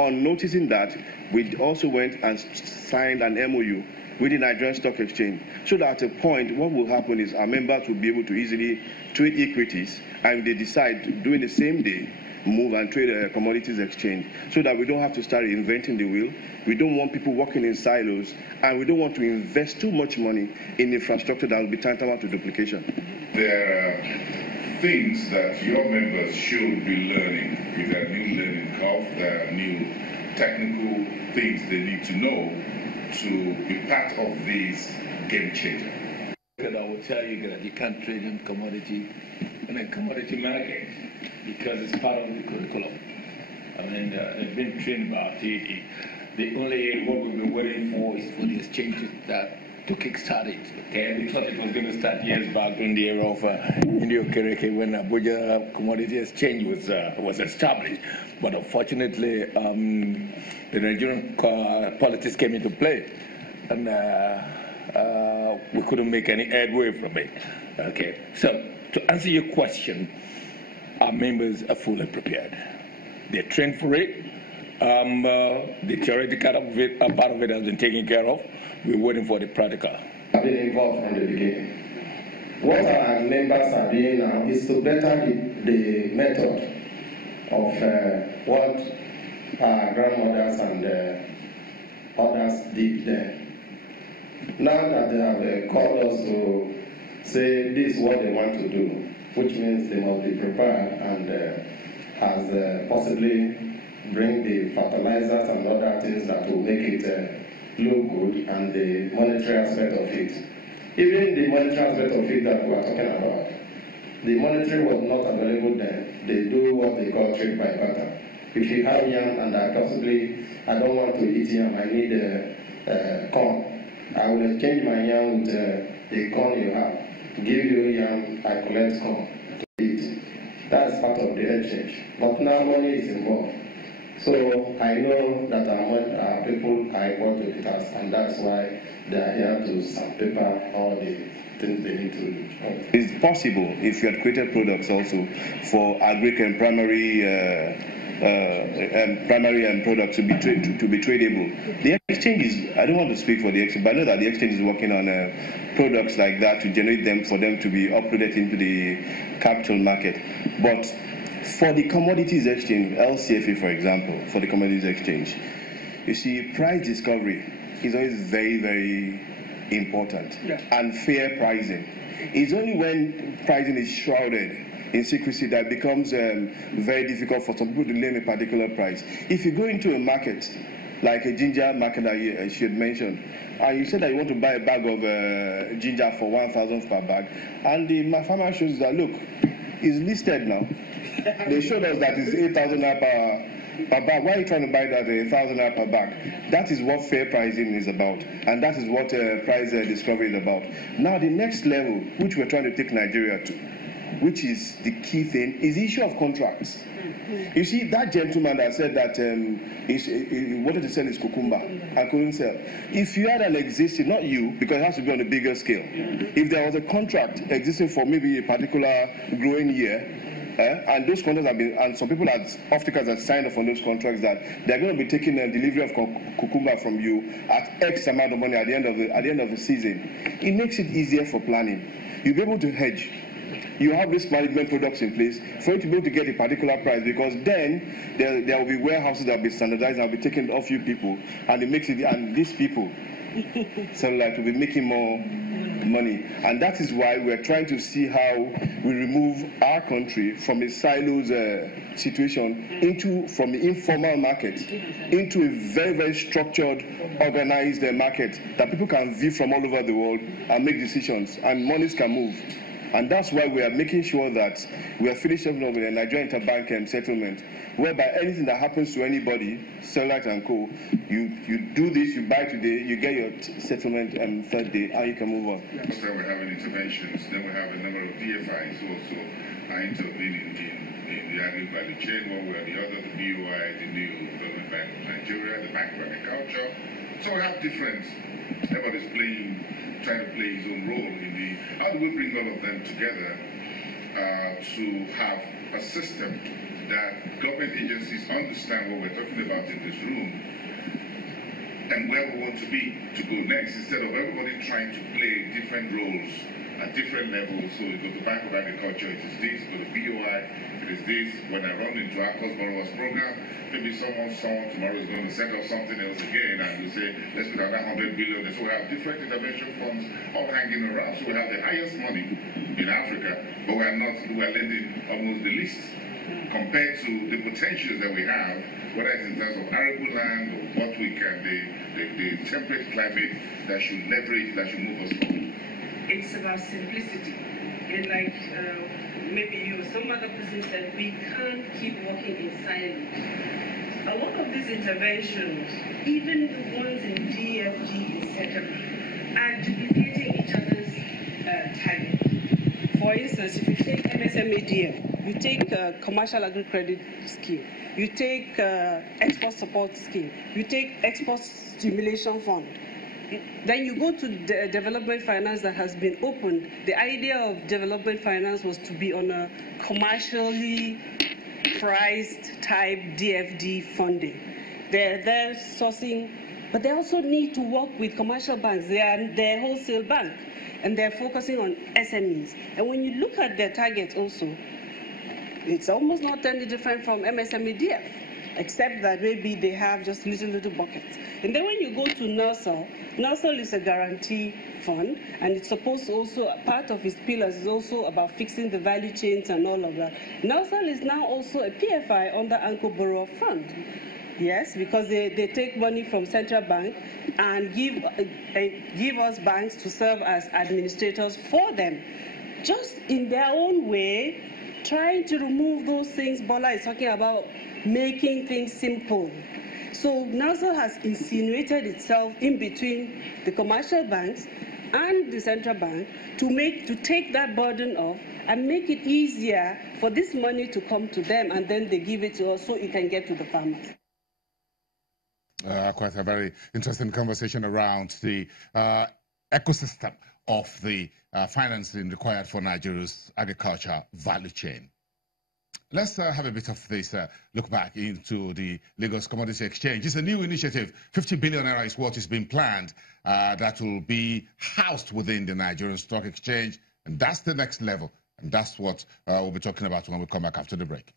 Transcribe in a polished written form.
on noticing that, we also went and signed an MOU with the Nigerian Stock Exchange, so that at a point, what will happen is our members will be able to easily trade equities, and they decide to do it the same day, move and trade a commodities exchange, so that we don't have to start reinventing the wheel. We don't want people working in silos, and we don't want to invest too much money in infrastructure that will be tantamount to duplication. There are things that your members should be learning with their new learning curve. There are new technical things they need to know to be part of this game changer. I will tell you that you can't trade in commodity market because it's part of the curriculum. I mean, they've been trained about it. The only what we've been waiting for is for the exchanges to kickstart it. Okay, we thought it was going to start years back in the era of Indio Kereke when Abuja Commodity Exchange was established. But unfortunately, the Nigerian politics came into play, and we couldn't make any headway from it. Okay, so to answer your question, our members are fully prepared. They're trained for it. The theoretical part of it has been taken care of. We're waiting for the practical. I've been involved from the beginning. What our members are doing now is to better the method of what our grandmothers and others did then. Now that they have called us to say this is what they want to do, which means they must be prepared and has possibly bring the fertilizers and other things that will make it look good, and the monetary aspect of it. Even the monetary aspect of it that we are talking about, the monetary was not available then. They do what they call trade by barter. If you have yam and I don't want to eat yam, I need corn, I will exchange my yam with the corn you have. Give you yam, I collect corn to eat. That's part of the exchange. But now money is involved. So I know that our people are equal to the task, and that's why they are here to sandpaper all the things they need to do. It's possible if you had created products also for Agric and primary products to be tradable. The exchange is, I don't want to speak for the exchange, but I know that the exchange is working on products like that to generate them for them to be uploaded into the capital market. But for the commodities exchange, LCFA for example, for the commodities exchange, you see, price discovery is always very, very important. Yeah. And fair pricing. It's only when pricing is shrouded in secrecy that becomes very difficult for some people to name a particular price. If you go into a market, like a ginger market that she had mentioned, and you said that you want to buy a bag of ginger for 1,000 per bag, and the farmer shows that, look, it's listed now. They showed us that it's 8,000 per bag. Why are you trying to buy that 1,000 per bag? That is what fair pricing is about, and that is what price discovery is about. Now, the next level, which we're trying to take Nigeria to, which is the key thing, is the issue of contracts. You see, that gentleman that said that he wanted to sell his cucumber and couldn't sell. If you had an existing, not you, because it has to be on a bigger scale, if there was a contract existing for maybe a particular growing year, and those contracts have been, and some people off-takers have signed off on those contracts that they're going to be taking a delivery of cucumber from you at X amount of money at the end of the season. It makes it easier for planning. You'll be able to hedge. You have risk management products in place for you to be able to get a particular price, because then there will be warehouses that will be standardized and will be taken off you people, and it makes it, and these people so like will be making more money. And that is why we're trying to see how we remove our country from a silos situation from the informal market into a very, very structured, organized market that people can view from all over the world and make decisions, and monies can move. And that's why we are making sure that we are finishing up with a Nigerian interbank settlement, whereby anything that happens to anybody, Sterlite and Co., you do this, you buy today, you get your settlement third day, and you can move on. That's why we're having interventions. Then we have a number of DFIs also intervening in the agri value chain, one way or the other, the BOI, the New Development Bank of Nigeria, the Bank of Agriculture. So we have different, everybody's trying to play his own role in how do we bring all of them together to have a system that government agencies understand what we're talking about in this room and where we want to be to go next, instead of everybody trying to play different roles at different levels. So you go to Bank of Agriculture, it is this, go to BOI, it is this. When I run into our cost borrowers program, maybe someone tomorrow is going to set up something else again and we say, let's put another 100 billion. So we have different intervention funds all hanging around. So we have the highest money in Africa, but we are lending almost the least compared to the potentials that we have, whether it's in terms of arable land or what we can, the temperate climate that should leverage, that should move us forward. It's about simplicity. And like maybe you or some other person said, we can't keep working in silence. A lot of these interventions, even the ones in DFG, etc., are duplicating each other's target. For instance, if you take MSMEDF, you take Commercial Agri Credit Scheme, you take Export Support Scheme, you take Export Stimulation Fund, then you go to the development finance that has been opened. The idea of development finance was to be on a commercially priced type DFD funding. They're sourcing, but they also need to work with commercial banks. They're a wholesale bank, and they're focusing on SMEs. And when you look at their targets also, it's almost not any different from MSMEDF, except that maybe they have just little buckets. And then when you go to NERSAL is a guarantee fund, and it's supposed to also, part of its pillars is also about fixing the value chains and all of that. NERSAL is now also a PFI under Anchor Borrower Fund. Yes, because they take money from central bank and give us banks to serve as administrators for them, just in their own way, trying to remove those things Bola is talking about, making things simple. So NERSAL has insinuated itself in between the commercial banks and the central bank to take that burden off and make it easier for this money to come to them, and then they give it to us so it can get to the farmers. Quite a very interesting conversation around the ecosystem of the financing required for Nigeria's agriculture value chain. Let's have a bit of this look back into the Lagos Commodity Exchange. It's a new initiative. 50 billion naira is what is being planned that will be housed within the Nigerian Stock Exchange. And that's the next level. And that's what we'll be talking about when we come back after the break.